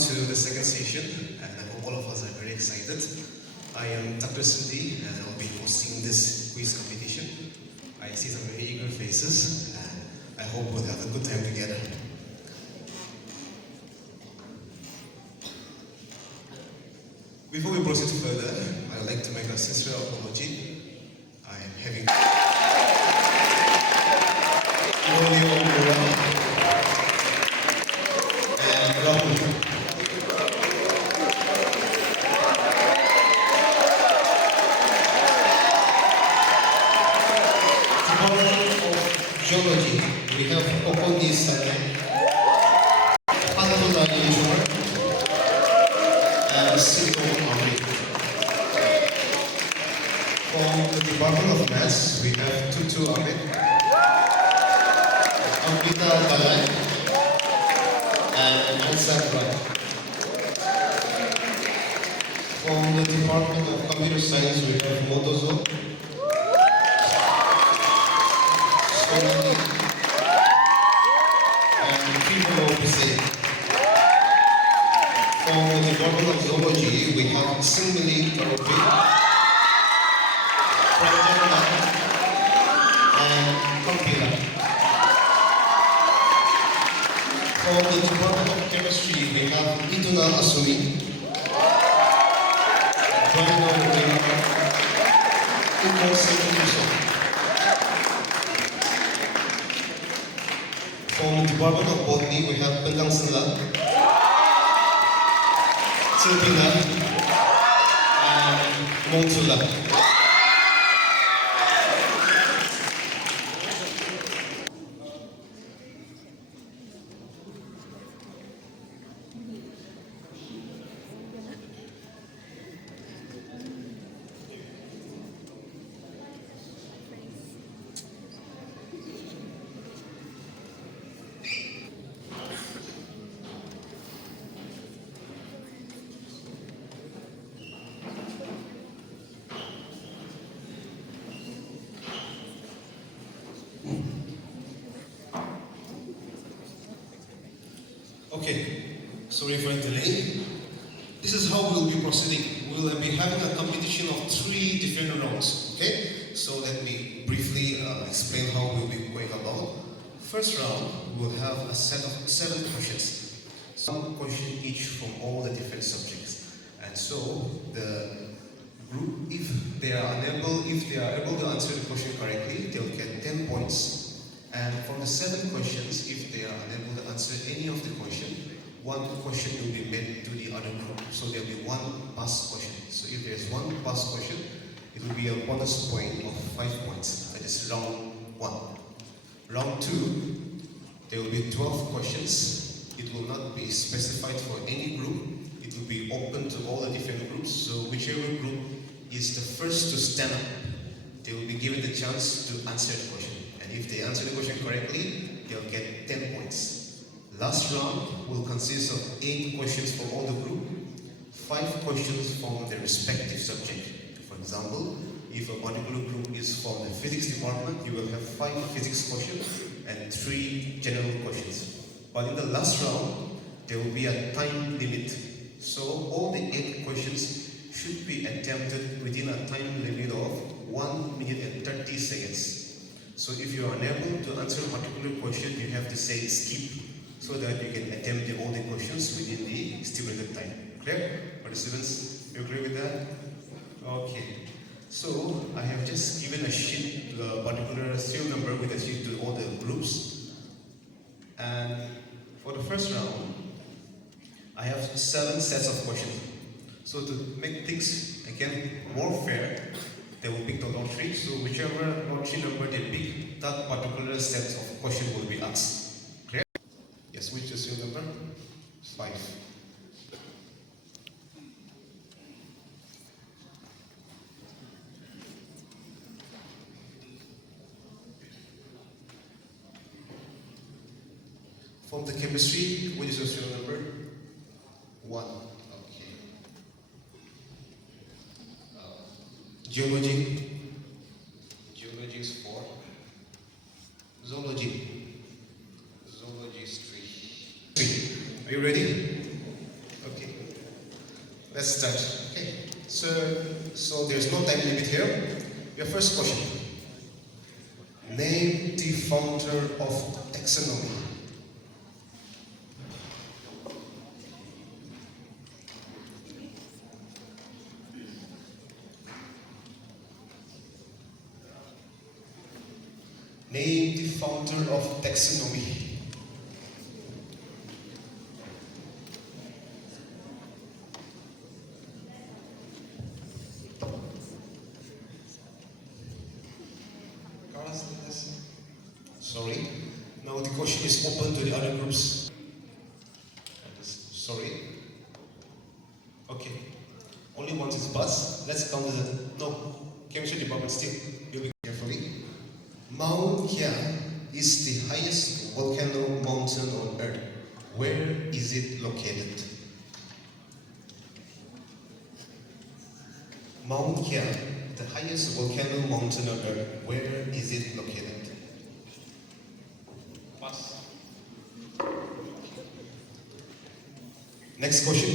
to the second session, and I hope all of us are very excited. I am Dr. Cindy, and I'll be hosting this quiz competition. I see some very eager faces, and I hope we'll have a good time together. Before we proceed further, I would like to make a sincere apology. I am having and Rahul. Department of Geology, we have Okogi Sane, Panamula Yeshwar, and Sito Amri. From the Department of Maths, we have Tutu Ahmed, Amrita Balai, and Hansan Rai. From the Department of Computer Science, we have Motozo, Sonali, and Kimbo Pise. From the Department of Zoology, we have Singmili Karopi, Pranjana, and Kampila. From the Department of Chemistry, we have Ituna Asumi, Joino Rema, Uko Senguso. From the Department of Botany, we have Bentang Senla, Silvina, and Montula. Okay, sorry for the delay. This is how we'll be proceeding. We'll be having a competition of 3 different rounds. Okay, so let me briefly explain how we'll be going about. First round, we'll have a set of 7 questions. Some question each from all the different subjects. And so the group, if they are able to answer the question correctly, they'll get 10 points. And from the 7 questions, if they are unable to answer any of the question, 1 question will be made to the other group. So there will be 1 pass question. So if there is 1 pass question, it will be a bonus point of 5 points. That is round 1. Round 2, there will be 12 questions. It will not be specified for any group. It will be open to all the different groups. So whichever group is the first to stand up, they will be given the chance to answer the question. If they answer the question correctly, they'll get 10 points. Last round will consist of 8 questions for all the group, 5 questions from the respective subject. For example, if a particular group is from the physics department, you will have 5 physics questions and 3 general questions. But in the last round, there will be a time limit. So all the 8 questions should be attempted within a time limit of 1 minute and 30 seconds. So if you are unable to answer a particular question, you have to say skip so that you can attempt all the questions within the stipulated time. Clear? For the students, you agree with that? Okay. So I have just given a sheet, a particular serial number with a sheet to all the groups. And for the first round, I have 7 sets of questions. So to make things again more fair, they will pick the lottery, so whichever lottery number they pick, that particular set of questions will be asked. Clear? Yes, which is your number? 5. From the chemistry, which is your serial number? 1. Okay. Geology. Geology is 4. Zoology. Zoology is 3. Are you ready? let's start. Okay. So there's no time limit here. Your first question. Name the founder of taxonomy. Name the founder of taxonomy. Sorry. Now the question is open to the other groups. Sorry. Okay. Only once it's buzz. Let's count the no. Chemistry department still. You'll be carefully. Mount Kia is the highest volcano mountain on Earth. Where is it located? Mount Kia, the highest volcano mountain on Earth. Where is it located? Pass. Next question.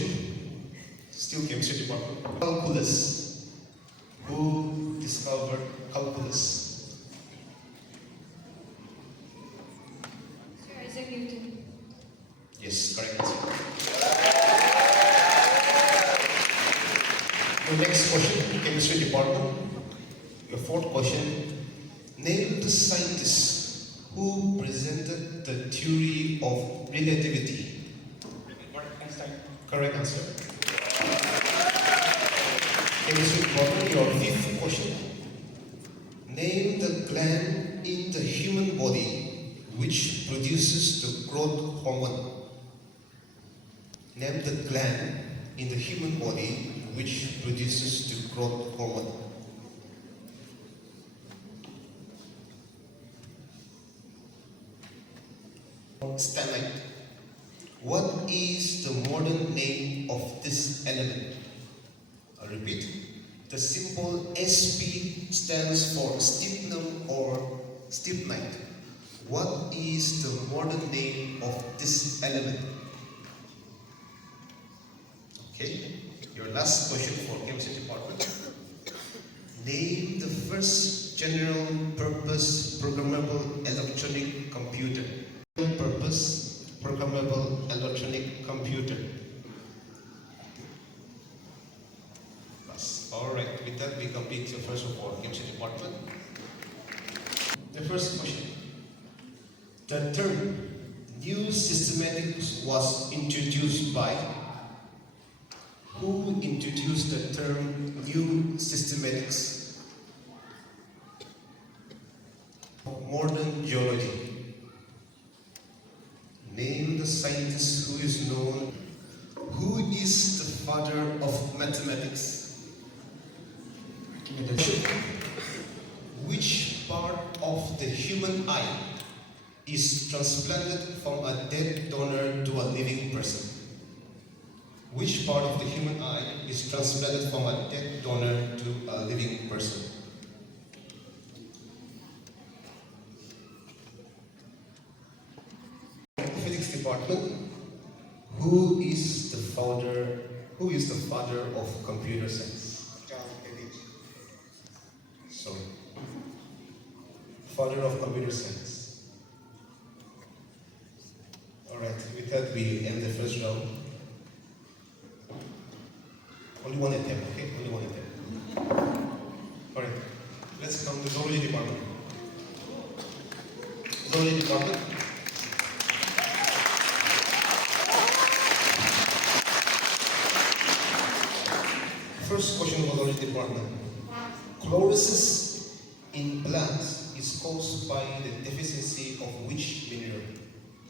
Still chemistry department. Calculus. Who discovered calculus? Yes, correct answer. Your next question, chemistry department. Your fourth question. Name the scientist who presented the theory of relativity. Einstein. Correct answer. Chemistry department, your fifth question. Name the gland in the human body which produces the growth hormone. Name the gland in the human body which produces the growth hormone. Stanlite. What is the modern name of this element? I repeat. The symbol Sp stands for stibnum or stibnite. What is the modern name of this element? Okay, your last question for chemistry department. Name the first general purpose programmable electronic computer. Purpose programmable electronic computer. Alright, with that we complete the first of all chemistry department. The first question. The term new systematics was introduced by. Who introduced the term new systematics? Modern geology. Name the scientist who is known. Who is the father of mathematics? Which part of the human eye is transplanted from a dead donor to a living person? Which part of the human eye is transplanted from a dead donor to a living person? Physics department. Who is the father of computer science? Sorry. Father of computer science. Alright, with that we end the first round. Only one attempt, okay? Only one attempt. Alright, let's come to zoology department. Zoology department. First question of zoology department. Chlorosis in plants is caused by the deficiency of which mineral?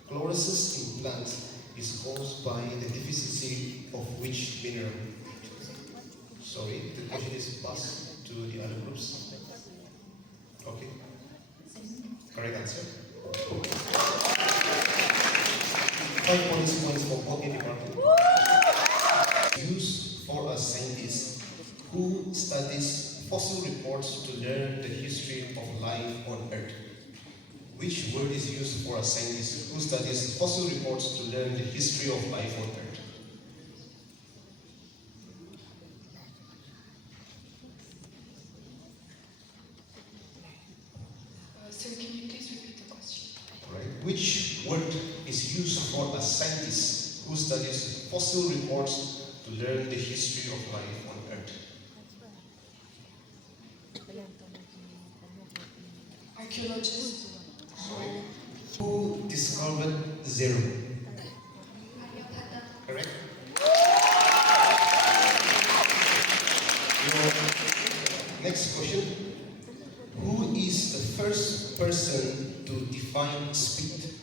Chlorosis in plants is caused by the deficiency of which mineral? Sorry, the question is passed to the other groups. Okay. Correct answer. 5 points for Botany department. Used for a scientist who studies fossil reports to learn the history of life on Earth. Which word is used for a scientist who studies fossil reports to learn the history of life on Earth? Which word is used for a scientist who studies fossil records to learn the history of life on Earth? Archaeologist. Sorry. Who discovered zero? Correct? Next question. Who is the first person to define speed?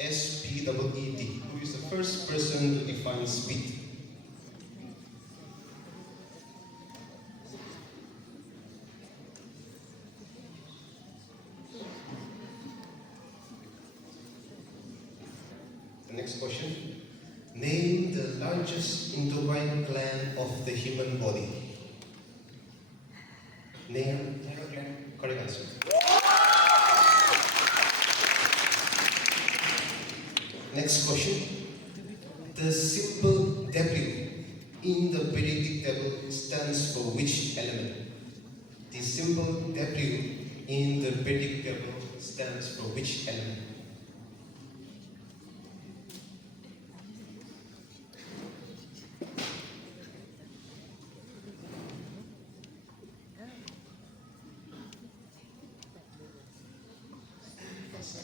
S-P-E-E-D. Who is the first person to define speed? The next question. Name the largest endocrine gland of the human body. Name. Correct answer. Next question. The symbol W in the periodic table stands for which element? The symbol W in the periodic table stands for which element?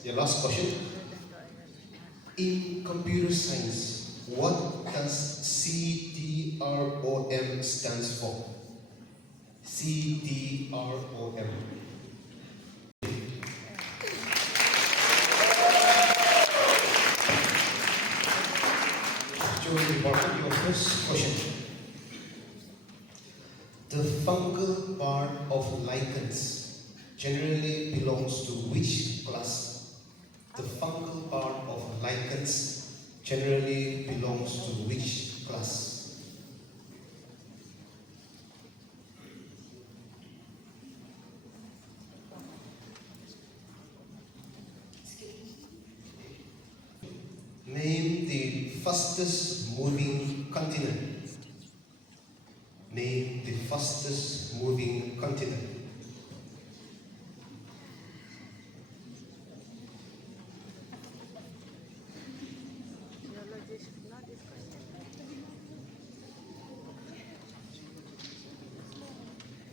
Your last question. In computer science, what does CDROM stands for? CDROM. Geology department, your first question. The fungal part of lichens generally belongs to which class? The fungal part of lichens generally belongs to which class? Name the fastest moving continent. Name the fastest moving continent.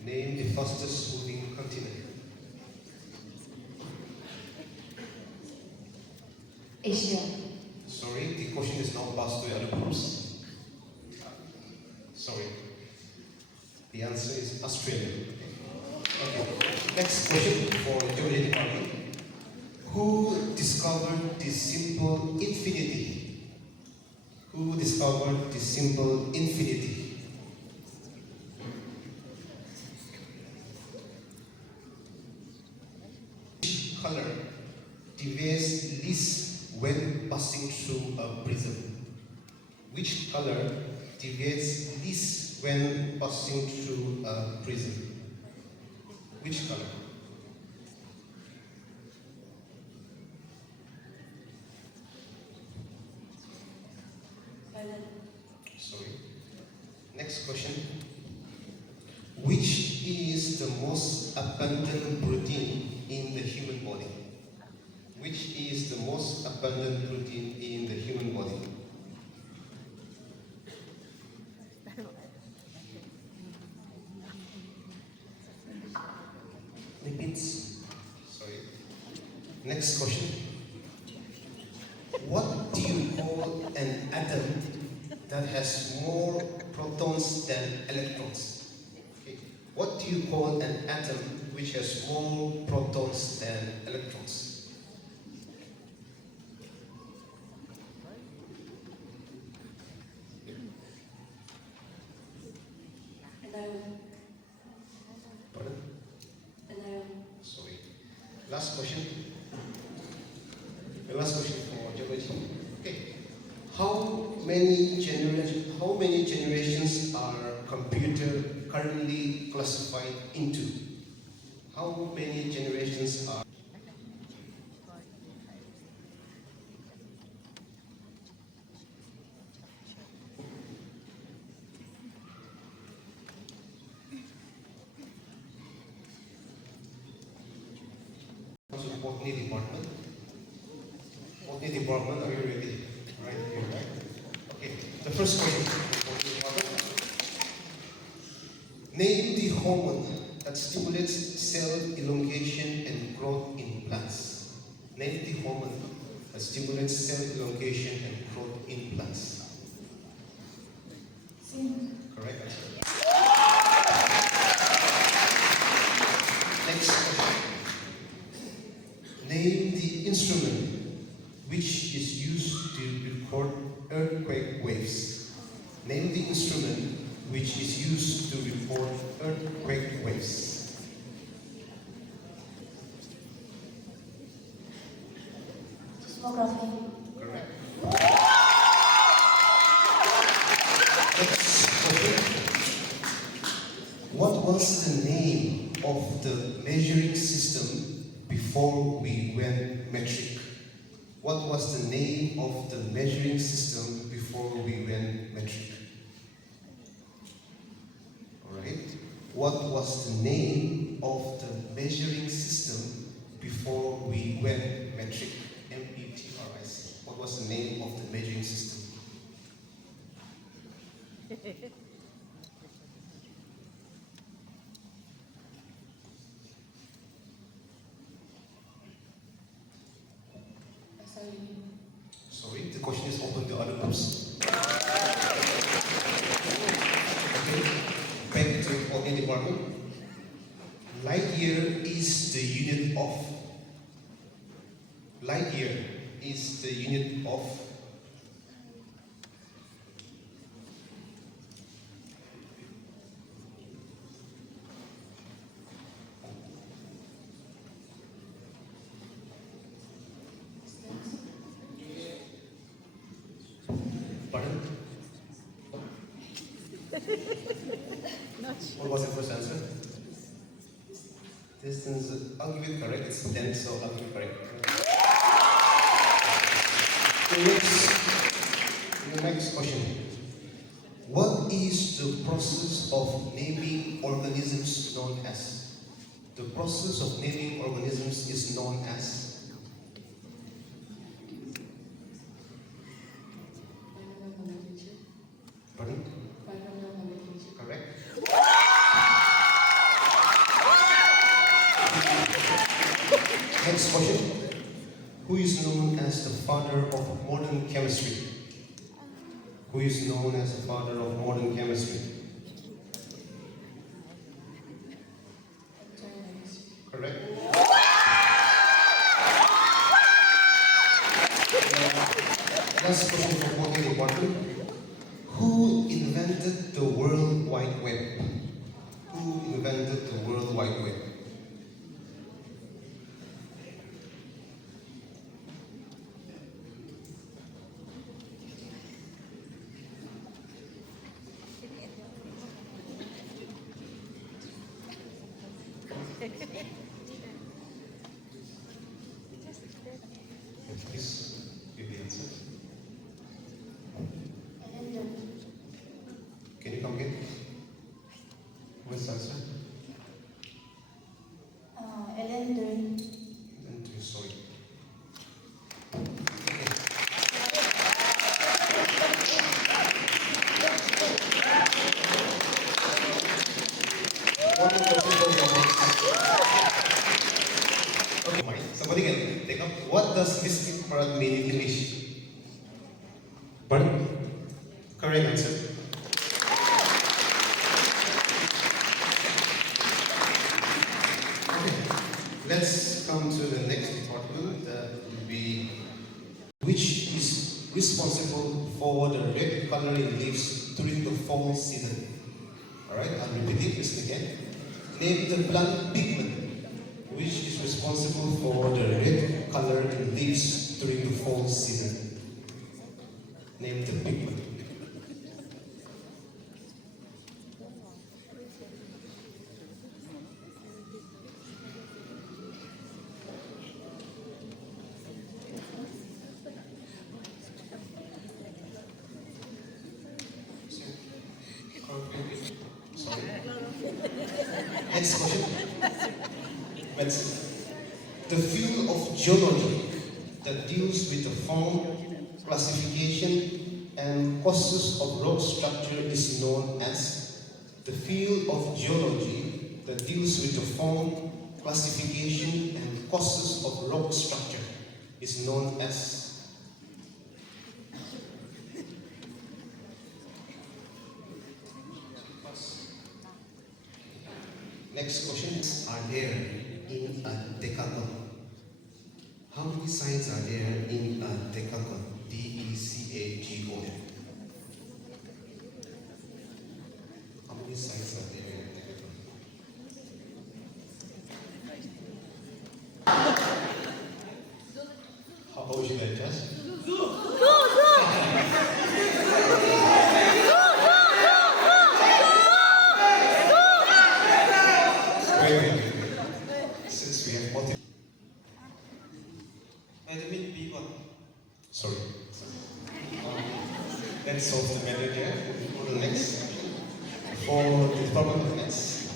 Name the fastest moving continent. Asia. Sorry, the question is now passed to other groups. Sorry. The answer is Australia. Okay. Next question for Geology department. Who discovered the symbol infinity? Who discovered the symbol infinity? Color deviates least when passing through a prism? Which color deviates least when passing through a prism? Which color? Sorry. Next question. Which is the most abundant protein in the human body? Which is the most abundant protein in the human body? Lipids. Sorry. Next question. What do you call an atom that has more protons than electrons? Okay. What do you call an atom which has more protons than electrons? Pardon? Sorry. Last question. The last question for geology. Okay. How many generations are computer currently classified into? How many generations are? Botany department. Okay, department, are you ready? Right here, right? Okay, the first question. Okay, department. Name the hormone that stimulates cell elongation and growth in plants. Name the hormone that stimulates cell elongation and growth in plants. Zinc. Correct answer. Next question. Name the instrument which is used to record earthquake waves. Name the instrument which is used to record earthquake waves. Seismography. Correct. Next question. What was the name of the measuring system before we went metric? What was the name of the measuring system before we went metric? Alright. What was the name of the measuring system before we went metric? METRIC. What was the name of the measuring system? Sorry, the question is open to other groups. Okay, back to organic department. Light year is the unit of. Light year is the unit of. Pardon? What was the first answer? Distance, I'll give it correct, it's 10, so I'll give it correct. The next question. What is the process of naming organisms known as? The process of naming organisms is known as? Pardon? Correct. Next question. Who is known as the father of modern chemistry? Who is known as the father of modern chemistry? Correct. Last question for Modern Department. Who invented the World Wide Web? Who invented the World Wide Web? Please give the answer. Can you come again? What's the answer? Sorry. Okay, somebody can take up. What does Visit Bharat mean in English? Pardon? Correct answer. Okay, let's come to the next department. That will be which is responsible for the red coloring leaves during the fall season. Alright, I'll repeat it, listen again. Name the plant pigment which is responsible for the red color in leaves during the fall season. Name the pigment. Sorry. Next question. Medicine. The field of geology that deals with the form, classification, and causes of rock structure is known as the field of geology that deals with the form, classification, and causes of rock structure is known as. Next question is, are there in a decagon? How many signs are there in a decagon? D-E-C-A-G-O-N. How many signs are there in a decagon? How should I judge? Since we have multiple. Admit people. Sorry. Let's solve the matter here. For the next. For the problem of next.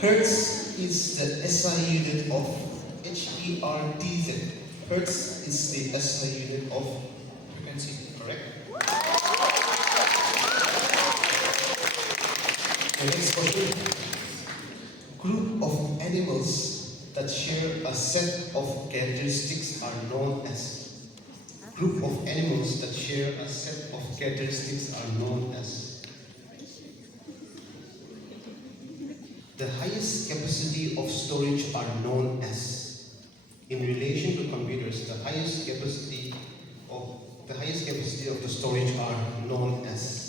Hertz is the SI unit of H-E-R-T-Z. Hertz is the SI unit of frequency, correct? The next question. Group of animals that share a set of characteristics are known as. Group of animals that share a set of characteristics are known as. The highest capacity of storage are known as. In relation to computers, the highest capacity of the storage are known as.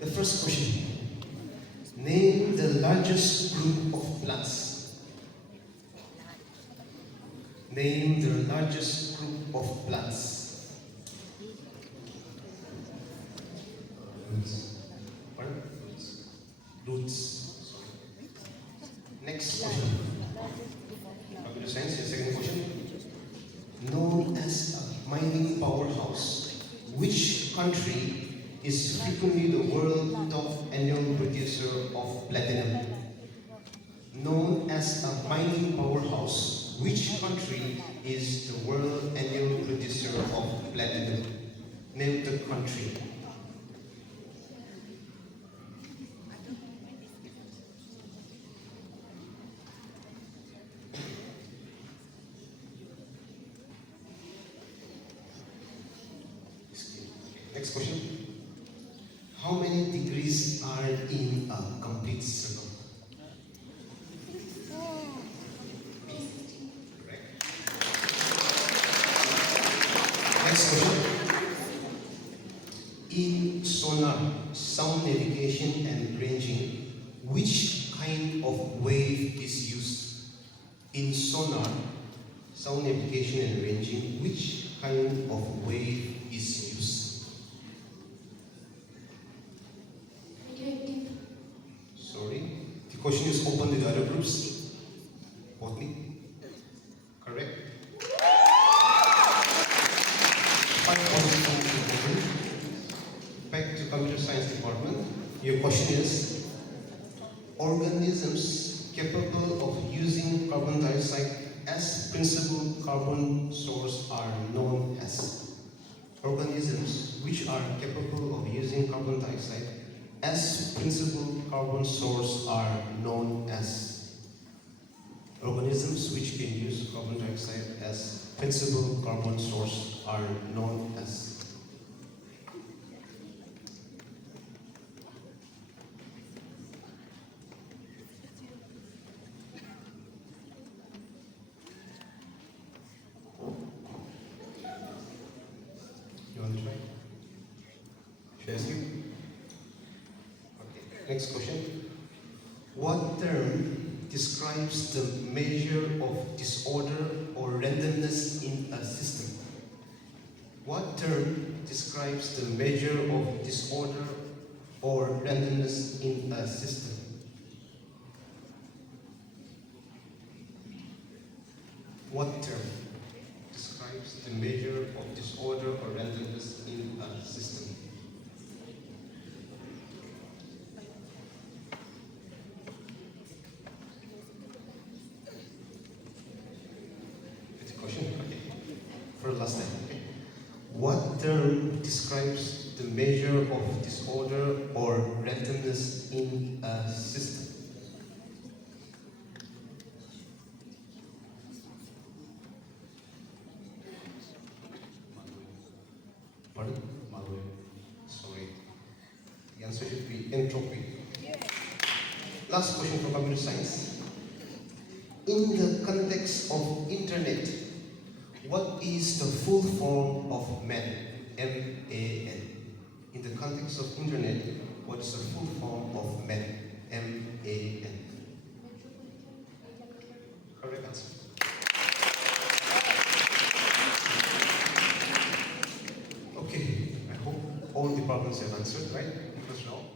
The first question. Name the largest group of plants. Name the largest group of plants. Roots. Next question. Computer science, the second question. Known as a mining powerhouse, which country is frequently the world top annual producer of platinum? Known as a mining powerhouse, which country is the world annual producer of platinum? Name the country. Next question. How many degrees are in a complete circle? Correct. Next question. In sonar, sound navigation and ranging, which kind of wave is used? In sonar, sound navigation and ranging, which kind of wave is used? Sorry, the question is open to the other groups. Bothly? Correct? 5 points. Back to computer science department. Your question is, organisms capable of using carbon dioxide as principal carbon source are known as. Organisms which are capable of using carbon dioxide as principal carbon source are known as. Organisms which can use carbon dioxide as principal carbon source are known as. You want to try? Should I ask you? Next question. What term describes the measure of disorder or randomness in a system? What term describes the measure of disorder or randomness in a system? What term describes the measure of disorder or randomness in a system? It's a question, okay. For the last time, okay. What term describes the measure of disorder or randomness in a system? Pardon? Sorry. The answer should be entropy. Last question for computer science. In the context of internet, what is the full form of man? M-A-N. In the context of internet, what is the full form of man? M-A-N. Correct answer. Okay, I hope all departments have answered, right? First round.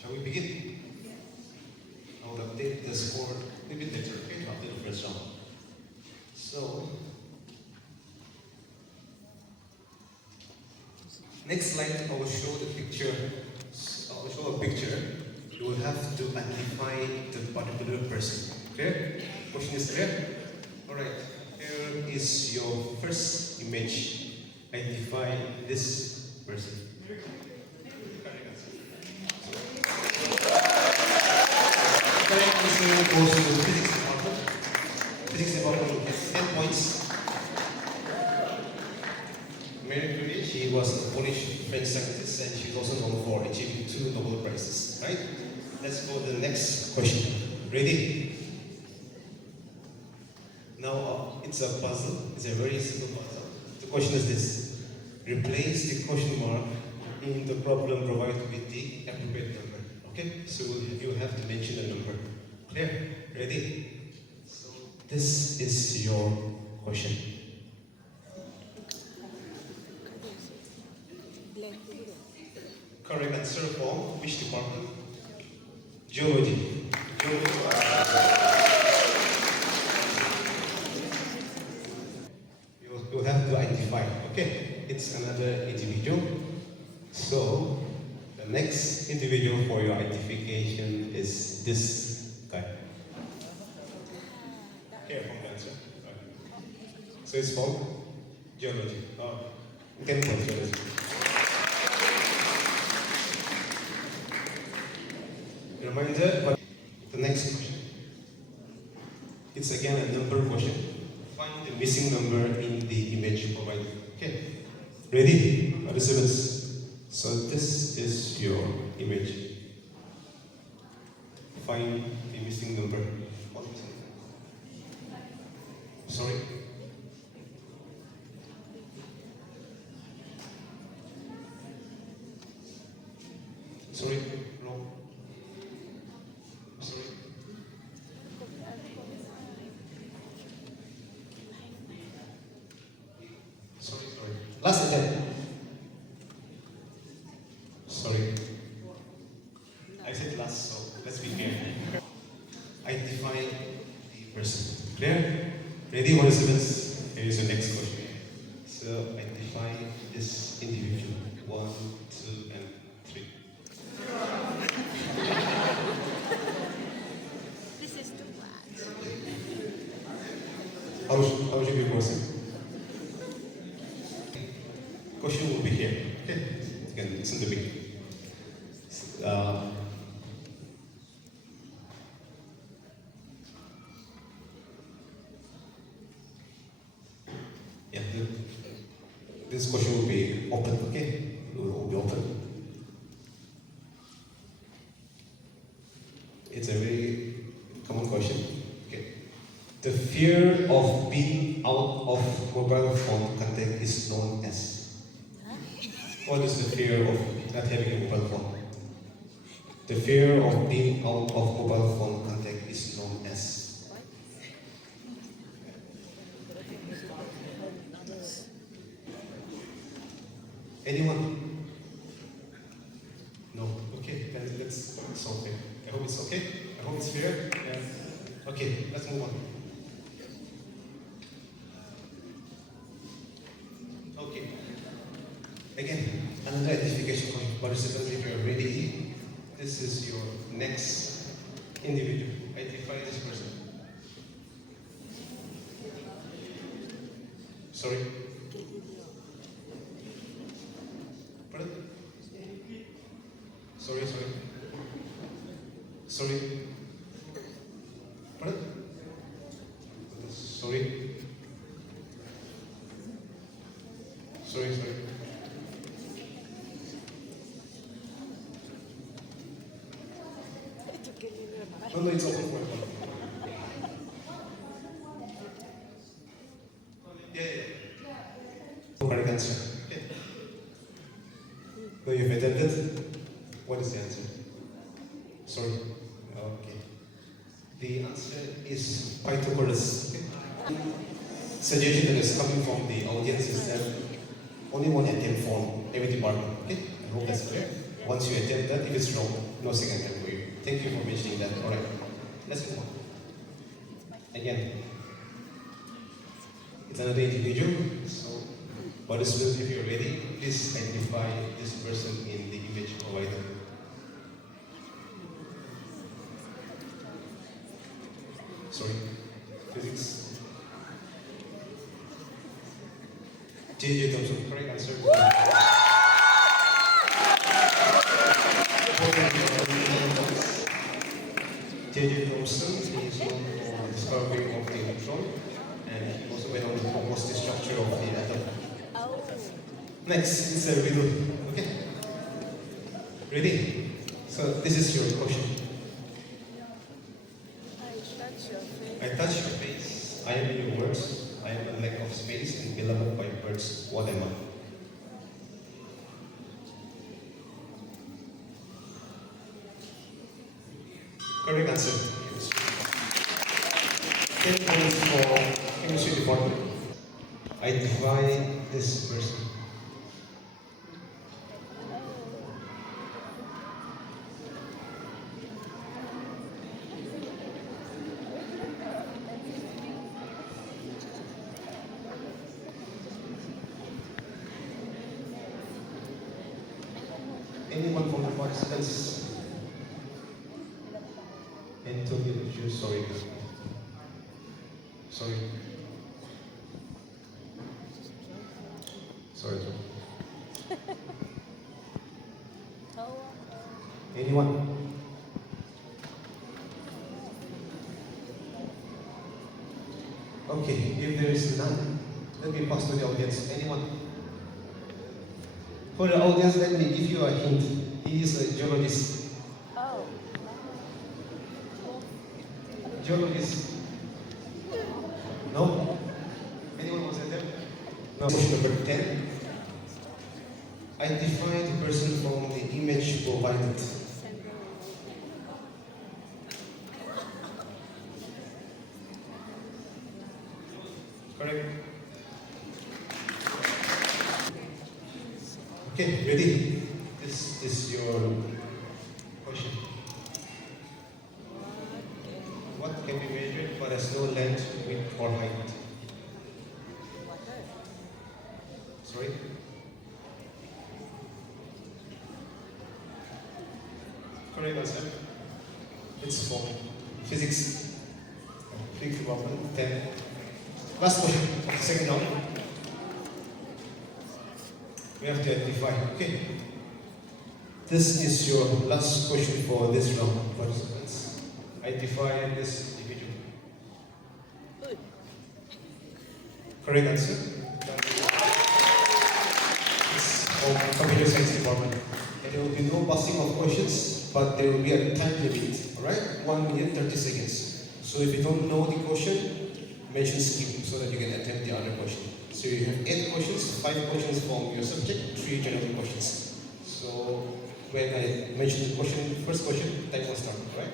Shall we begin? I will update the score a bit later, okay, after the first round. So, next slide, I will show the picture. I will show a picture. You will have to identify the particular person. Clear? Question is clear? Alright, here is your first image. Identify this person. Correct answer goes to the physics department. Physics department gets 10 points. Marie Curie, she was a Polish French scientist and she's also known for achieving 2 Nobel Prizes, right? Let's go to the next question. Ready? Now, it's a puzzle. It's a very simple puzzle. The question is this. Replace the question mark in the problem provided with the appropriate number. Okay? So you have to mention a number. Clear? Ready? So this is your question. Correct answer from which department? Geology. You have to identify. Okay, it's another individual. So the next individual for your identification is this guy. Here from the answer. So it's from geology. Can from geology. Reminder, but the next question. It's again a number question. Find the missing number in the image provided. Okay. Ready? Participants. So this is your image. Find the missing number. Sorry. Sorry. Wrong. Sorry. Sorry. Last attempt. Sorry. I said last, so let's be fair. Identify the person. Clear? Ready, participants? Here is the next question. So identify this individual. 1, 2, and 3. This is too bad. How should we proceed? Question will be here. Okay? Again, listen to me. This question will be open, okay? It will be open. It's a very common question. Okay. The fear of being out of mobile phone contact is known as. What is the fear of not having a mobile phone? The fear of being out of mobile phone contact is known as. Anyone? No. Okay, then let's solve it. I hope it's okay. I hope it's fair. Yeah. Okay, let's move on. Okay. Again, another identification point. Participants, if you're ready, this is your next individual. Identify this person. Sorry? Pardon? Sorry. Sorry? Pardon? Sorry? Sorry. No, it's open for everyone. Yeah. Correct answer. Okay. No, you've attempted. What is the answer? Sorry. Okay. The answer is Pythagoras. Okay. Suggestion that is coming from the audience is that only one attempt for every department. Okay. I hope that's clear. Once you attempt that, if it's wrong, no second attempt for you. Thank you for mentioning that. All right. Let's move on. Again, it's another individual. So, participants, if you're ready, please identify this person in the image provided. Sorry, physics. J.J. Thompson, correct answer. J.J. Thompson is known for discovering of the electron, and he also went on to propose the structure of the atom. Next, it's a riddle. Okay. Ready? So this is your question. I touch your face. I am in your words. I am a lack of space and beloved by birds. What am I? Correct answer. 10 points for chemistry department. Identify this person. Anyone from the participants? Sorry. Anyone? Okay, if there is none, let me pass to the audience. Anyone? For the audience, let me give you a hint. He is a geologist. Oh. Geologist. No? Anyone was there? No. Question number 10. Identify the person from the image provided. Correct. Okay, ready? This is your question. What can be measured but has no length, width, or height? Sorry? Correct answer. It's for physics. Physics department 10. Last question of the second round. We have to identify. Okay. This is your last question for this round, participants. Identify this individual. Correct answer. It's from computer science department. And there will be no passing of questions, but there will be a time limit. Alright? 1 minute 30 seconds. So if you don't know the question, mention skip so that you can attempt the other question. So you have 8 questions, 5 questions from your subject, 3 general questions. So when I mention the question, first question, time will start, right?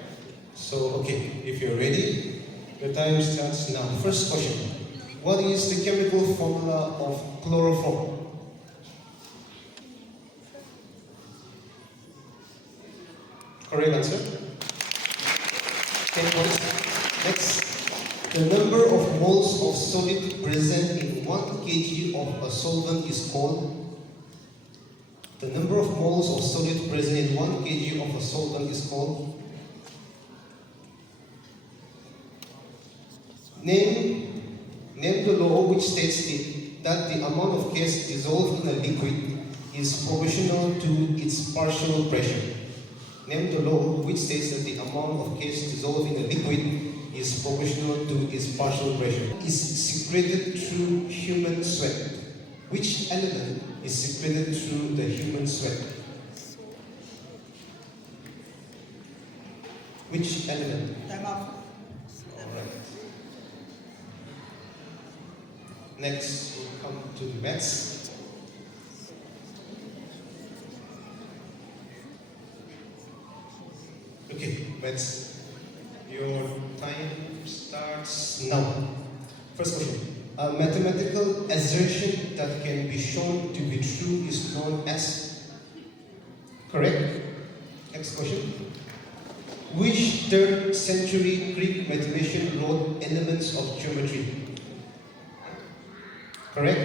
So okay, if you're ready, the time starts now. First question. What is the chemical formula of chloroform? Correct answer. 10 points. Next, the number of moles of solid present in 1 kg of a solvent is called. The number of moles of solid present in 1 kg of a solvent is called. Name the law which states that the amount of gas dissolved in a liquid is proportional to its partial pressure. Name the law which states that the amount of gas dissolved in a liquid is proportional to its partial pressure. Is secreted through human sweat. Which element is secreted through the human sweat? Which element? Time up. Alright. Next, we'll come to the maths. Okay, maths. Your time starts now. First question. A mathematical assertion that can be shown to be true is known as. Correct? Next question. Which 3rd century Greek mathematician wrote Elements of Geometry? Correct?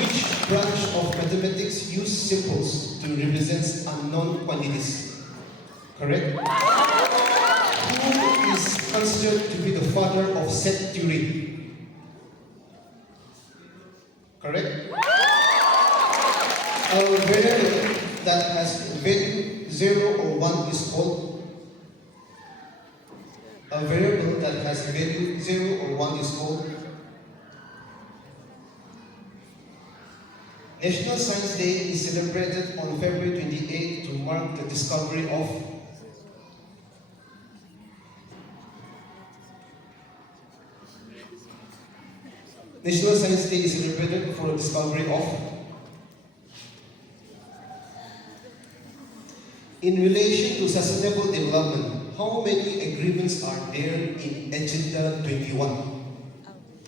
Which branch of mathematics uses symbols to represent unknown quantities? Correct? Who is considered to be the father of set theory? Correct? A variable that has value 0 or 1 is called. A variable that has value 0 or 1 is called. National Science Day is celebrated on February 28 to mark the discovery of. National Science Day is celebrated for the discovery of. In relation to sustainable development, how many agreements are there in Agenda 21?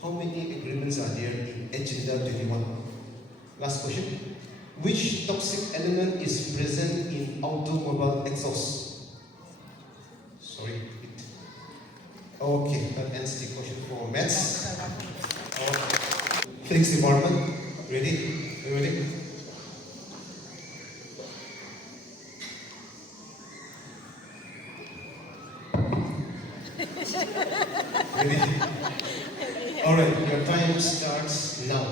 How many agreements are there in Agenda 21? Last question. Which toxic element is present in automobile exhaust? Sorry. Okay, that ends the question for maths. Physics department, ready? Are you ready? Ready? Alright, your time starts now.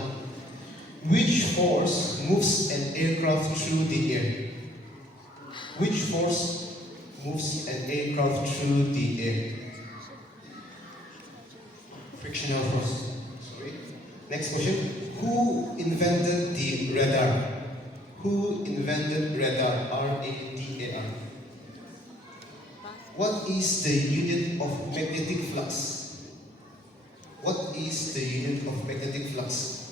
Which force moves an aircraft through the air? Which force moves an aircraft through the air? Frictional force. Sorry. Next question. Who invented the radar? Who invented radar? R-A-D-A-R. What is the unit of magnetic flux? What is the unit of magnetic flux?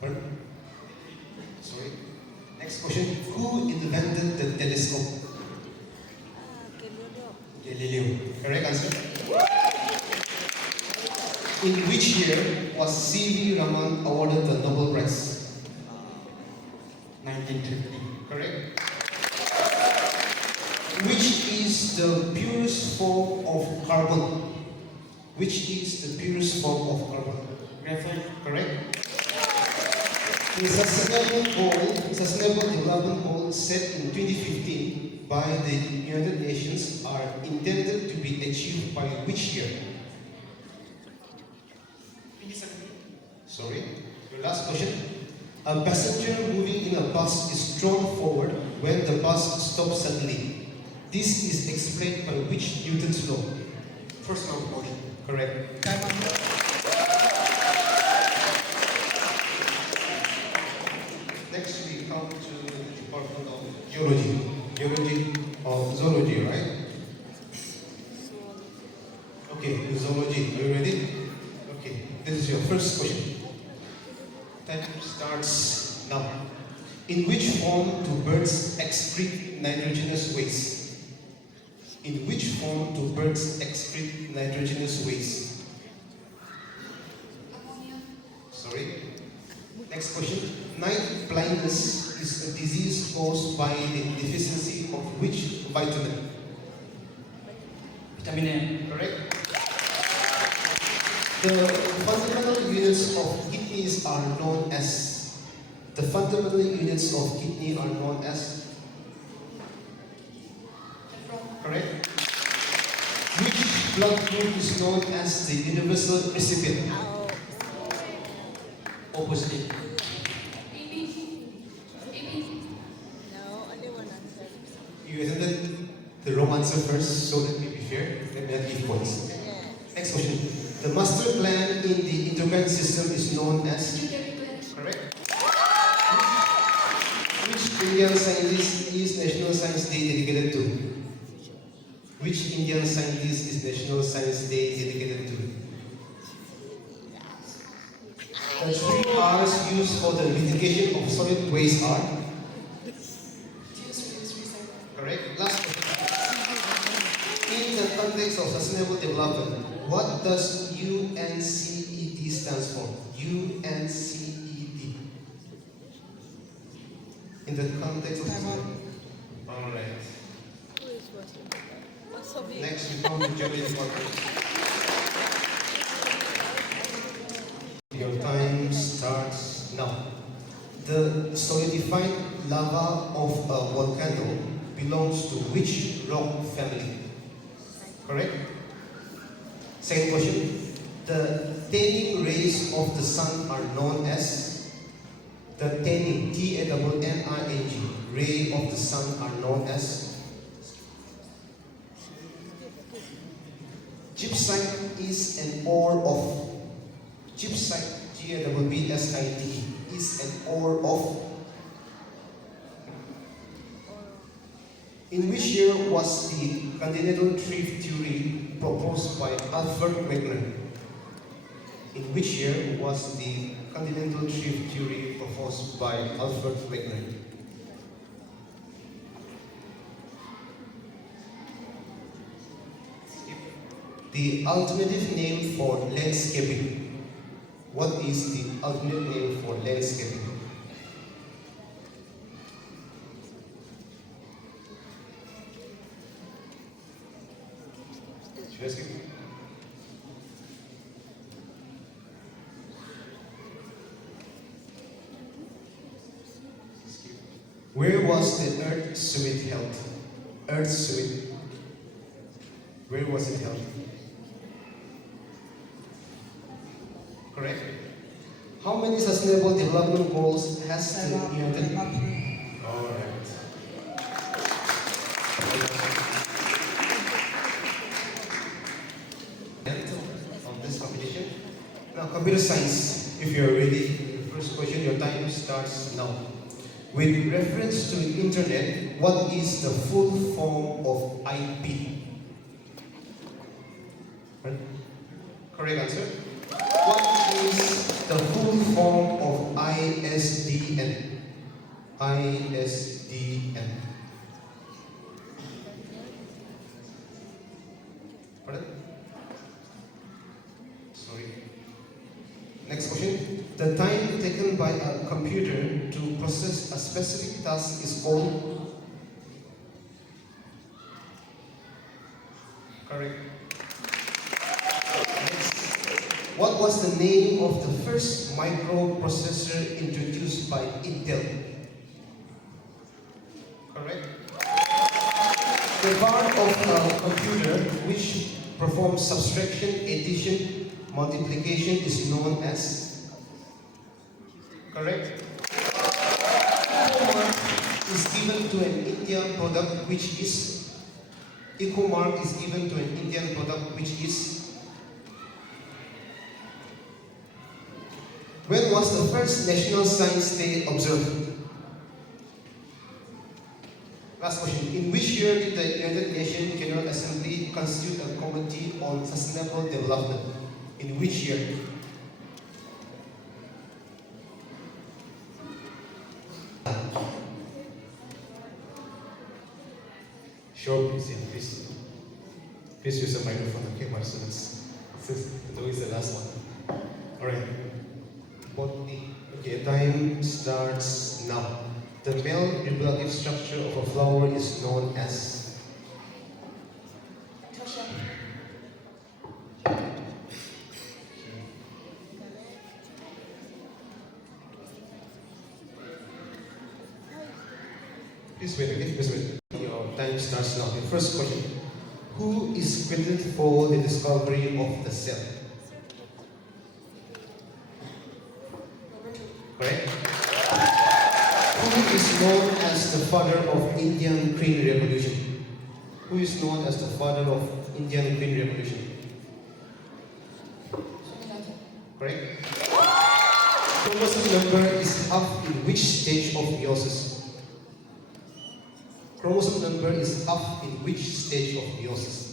Pardon? Sorry. Next question. Who invented the telescope? Galileo. Correct answer? In which year was C.V. Raman awarded the Nobel Prize? 1950. Correct? Which is the purest form of carbon? Which is the purest form of carbon? Graphite. Correct? The Sustainable Development Goals set in 2015 by the United Nations are intended to be achieved by which year? Sorry? Your last question. A passenger moving in a bus is thrown forward when the bus stops suddenly. This is explained by which Newton's law? First law of motion. Correct. Next we come to the Department of Geology. Geology or Zoology, right? Okay, Zoology. Are you ready? Okay, this is your first question. Time starts now. In which form do birds excrete nitrogenous waste? In which form do birds excrete nitrogenous waste? Sorry? Next question. Night blindness is a disease caused by the deficiency of which vitamin? Vitamin A. Correct? The fundamental units of kidneys are known as. The fundamental units of kidney are known as. Correct? Which blood group is known as the universal recipient? Oh, O positive. no, only one answer. You attended the wrong answer first, so let me be fair. Let me not give points. Yeah. Next question. The master gland in the endocrine system is known as. Correct? Which Indian scientist is National Science Day dedicated to? Which Indian scientist is National Science Day dedicated to? The three R's used for the mitigation of solid waste are. Correct. Last question. In the context of sustainable development, what does UNCED stands for? UNCED. In the context of sustainable. All right. Who is supposed to do that? Oh, so big. Next, we come to Germany department. Your time starts now. The solidified lava of a volcano belongs to which rock family? Correct? Second question. The tanning rays of the sun are known as. The tanning, T-A-N-N-I-N-G, ray of the sun are known as. Gypsite is an ore of. Gypsite, G-A-B-B-S-I-T, is an ore of. In which year was the continental drift theory proposed by Alfred Wegener? In which year was the continental drift theory proposed by Alfred Wegener? The alternative name for landscaping. What is the alternate name for landscaping? Should I skip? Where was the Earth Summit held? Earth Summit. Where was it held? Correct. How many sustainable development goals has the United? All right. On this competition. Now, computer science. If you're ready, the first question, your time starts now. With reference to the internet, what is the full form of IP? Right? Correct answer. What is the full form of ISDN? ISDN. Pardon? Sorry. Next question. The time taken by a computer to process a specific task is called. Correct. What was the name of the first microprocessor introduced by Intel? Correct. The part of a computer which performs subtraction, addition, multiplication is known as. Correct. Equal mark is given to an Indian product which is. Equal mark is given to an Indian product which is. When was the first National Science Day observed? Last question. In which year did the United Nations General Assembly constitute a Committee on Sustainable Development? In which year? Sure, please, yeah, please. Please use the microphone, okay, my students. Since it's always the last one. Alright. Botany, okay, time starts now. The male reproductive structure of a flower is known as. Please wait, okay? Please wait. Your time starts now. The first question. Who is credited for the discovery of the cell? Correct? Who is known as the father of Indian Green Revolution? Who is known as the father of Indian Green Revolution? Correct? Chromosome number is half in which stage of meiosis? Chromosome number is half in which stage of meiosis?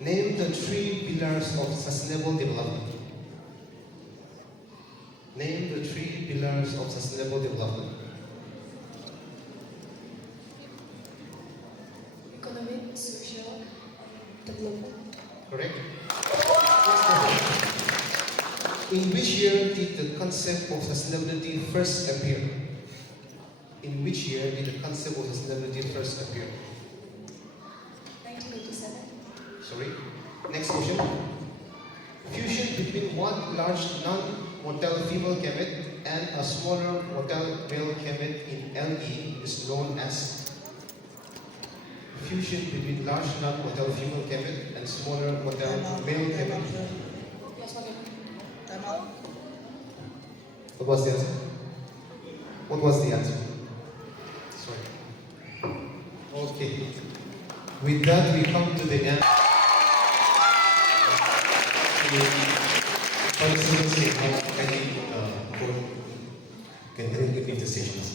Name the three pillars of sustainable development. Name the three pillars of sustainable development. Economic, social, development. Correct? In which year did the concept of sustainability first appear? In which year did the concept of sustainability first appear? 1987. Sorry. Next question. Fusion between one large non-motile female gamete and a smaller motile male gamete in LE is known as. Fusion between large non-motile female gamete and smaller motile male gamete. Yes, okay. What was the answer? What was the answer? Sorry. Okay. With that, we come to the end. Participants can kindly give the sessions.